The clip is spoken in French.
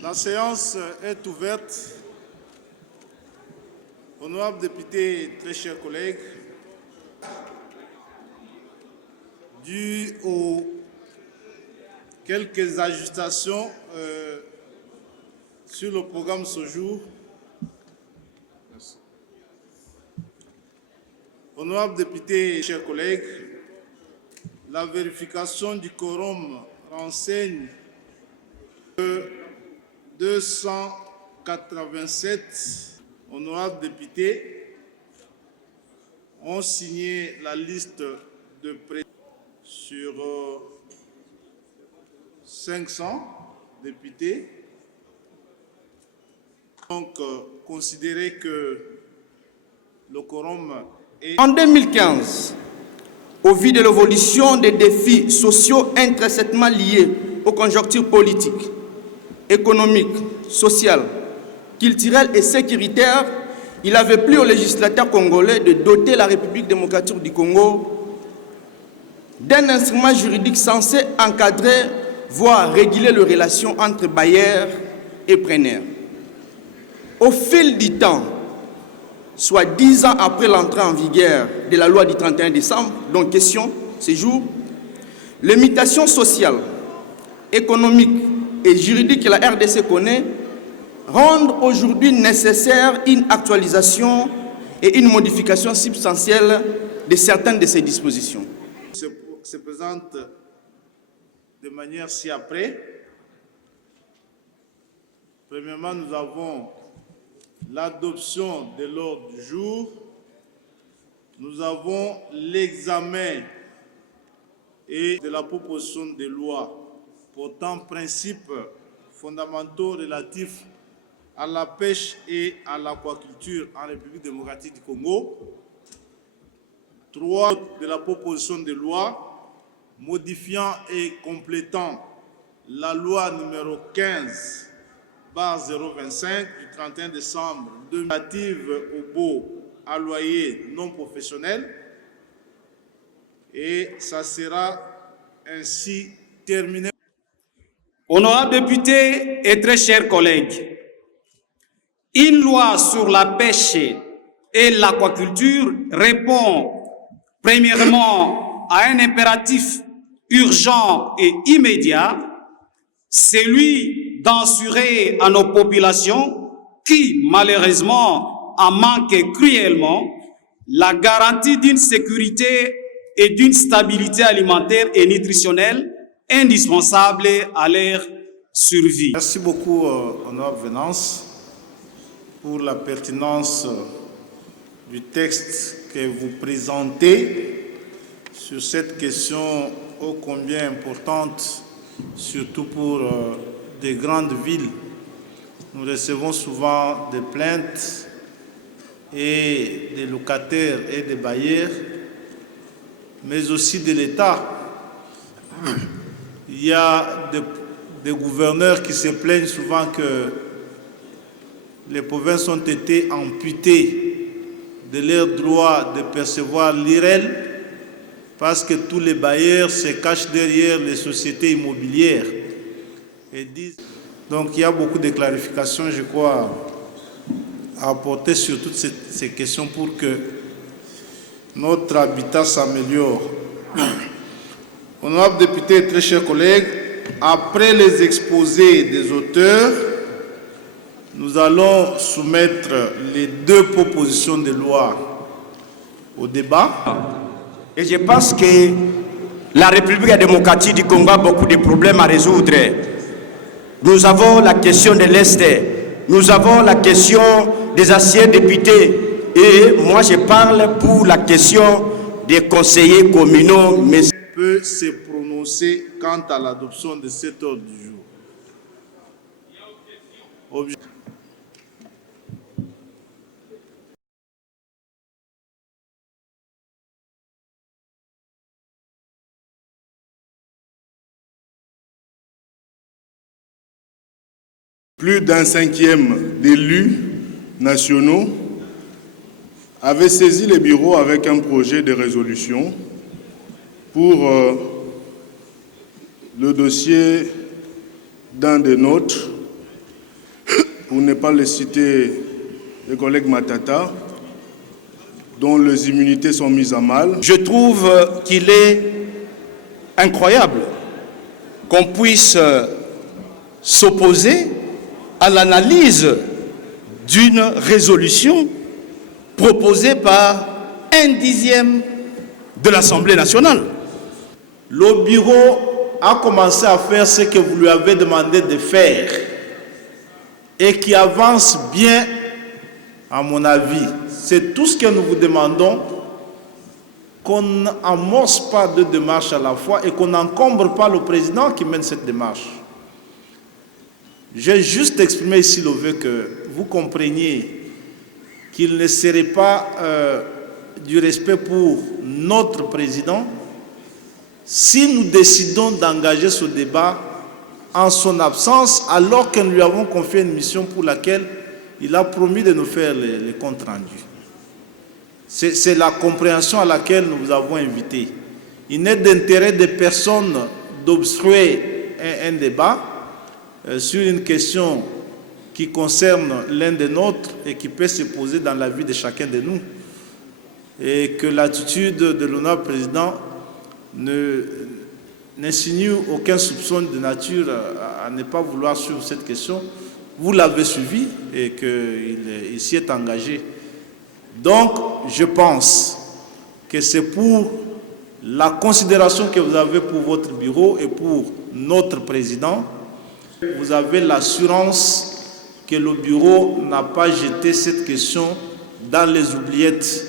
La séance est ouverte. Honorables députés, très chers collègues, dû aux quelques ajustations sur le programme ce jour, honorables députés, chers collègues, la vérification du quorum renseigne que 287 honorables députés ont signé la liste de présidents sur 500 députés. Donc, considérez que le quorum est... En 2015, au vu de l'évolution des défis sociaux intrinsèquement liés aux conjonctures politiques, économiques, sociales, culturelles et sécuritaires, il avait plu aux législateurs congolais de doter la République démocratique du Congo d'un instrument juridique censé encadrer, voire réguler les relations entre bailleurs et preneurs. Au fil du temps, soit 10 ans après l'entrée en vigueur de la loi du 31 décembre, dont question ce jour, les mutations sociales, économiques et juridiques que la RDC connaît rendent aujourd'hui nécessaire une actualisation et une modification substantielle de certaines de ces dispositions. Se présente de manière ci-après. Premièrement, nous avons l'adoption de l'ordre du jour. Nous avons l'examen de la proposition de loi portant principes fondamentaux relatifs à la pêche et à l'aquaculture en République démocratique du Congo. 3. De la proposition de loi modifiant et complétant la loi numéro 15/025 du 31 décembre 2000 relative au baux à loyer non professionnel. Et ça sera ainsi terminé. Honorables députés et très chers collègues, une loi sur la pêche et l'aquaculture répond premièrement à un impératif urgent et immédiat, celui d'assurer à nos populations qui, malheureusement, en manquent cruellement, la garantie d'une sécurité et d'une stabilité alimentaire et nutritionnelle indispensable à leur survie. Merci beaucoup, Honorable Venance, pour la pertinence du texte que vous présentez sur cette question ô combien importante, surtout pour des grandes villes. Nous recevons souvent des plaintes et des locataires et des bailleurs, mais aussi de l'État. Il y a des gouverneurs qui se plaignent souvent que les provinces ont été amputées de leur droit de percevoir l'IREL parce que tous les bailleurs se cachent derrière les sociétés immobilières. Et disent... Donc il y a beaucoup de clarifications, je crois, à apporter sur toutes ces questions pour que notre habitat s'améliore. Honorables députés, très chers collègues, après les exposés des auteurs, nous allons soumettre les deux propositions de loi au débat. Et je pense que la République démocratique du Congo a beaucoup de problèmes à résoudre. Nous avons la question de l'Est, nous avons la question des anciens députés, et moi je parle pour la question des conseillers communaux. Mais peut se prononcer quant à l'adoption de cet ordre du jour. Plus d'un cinquième d'élus nationaux avaient saisi les bureaux avec un projet de résolution pour le dossier d'un des nôtres pour ne pas le citer, le collègue Matata, dont les immunités sont mises à mal. Je trouve qu'il est incroyable qu'on puisse s'opposer à l'analyse d'une résolution proposée par 1/10 de l'Assemblée nationale. Le bureau a commencé à faire ce que vous lui avez demandé de faire et qui avance bien, à mon avis. C'est tout ce que nous vous demandons, qu'on n'amorce pas deux démarches à la fois et qu'on n'encombre pas le président qui mène cette démarche. J'ai juste exprimé ici le vœu que vous compreniez qu'il ne serait pas du respect pour notre président si nous décidons d'engager ce débat en son absence, alors que nous lui avons confié une mission pour laquelle il a promis de nous faire les comptes rendus. C'est la compréhension à laquelle nous vous avons invité. Il n'est d'intérêt de personne d'obstruer un débat sur une question qui concerne l'un des nôtres et qui peut se poser dans la vie de chacun de nous. Et que l'attitude de l'honorable président n'insinue aucun soupçon de nature à ne pas vouloir suivre cette question. Vous l'avez suivi et qu'il s'y est engagé. Donc, je pense que c'est pour la considération que vous avez pour votre bureau et pour notre président. Vous avez l'assurance que le bureau n'a pas jeté cette question dans les oubliettes